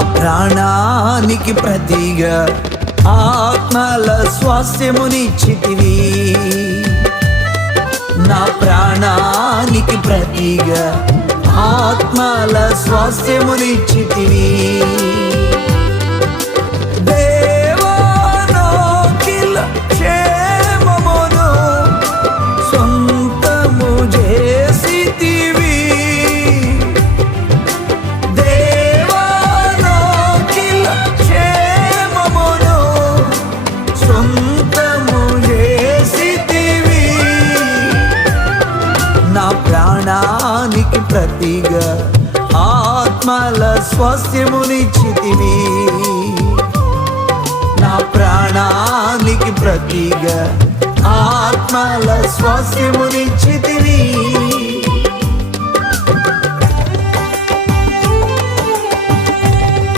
ప్రాణానికి ప్రతిగా ఆత్మల స్వాస్థ్యమునిచ్చితివి. నా ప్రాణానికి ప్రతిగా ఆత్మల స్వాస్థ్యమునిచ్చితివి. దేవానోకిల క్షేమమును సొంతము చేసితివి. దేవానోకిల క్షేమమును సొంతము చేసితివి. నా ప్రాణానికి ప్రతిగా ఆత్మల స్వాస్థ్యమునిచ్చితివి. నా ప్రాణానికి ప్రతిగా ఆత్మల స్వాస్థ్యమునిచ్చితివి.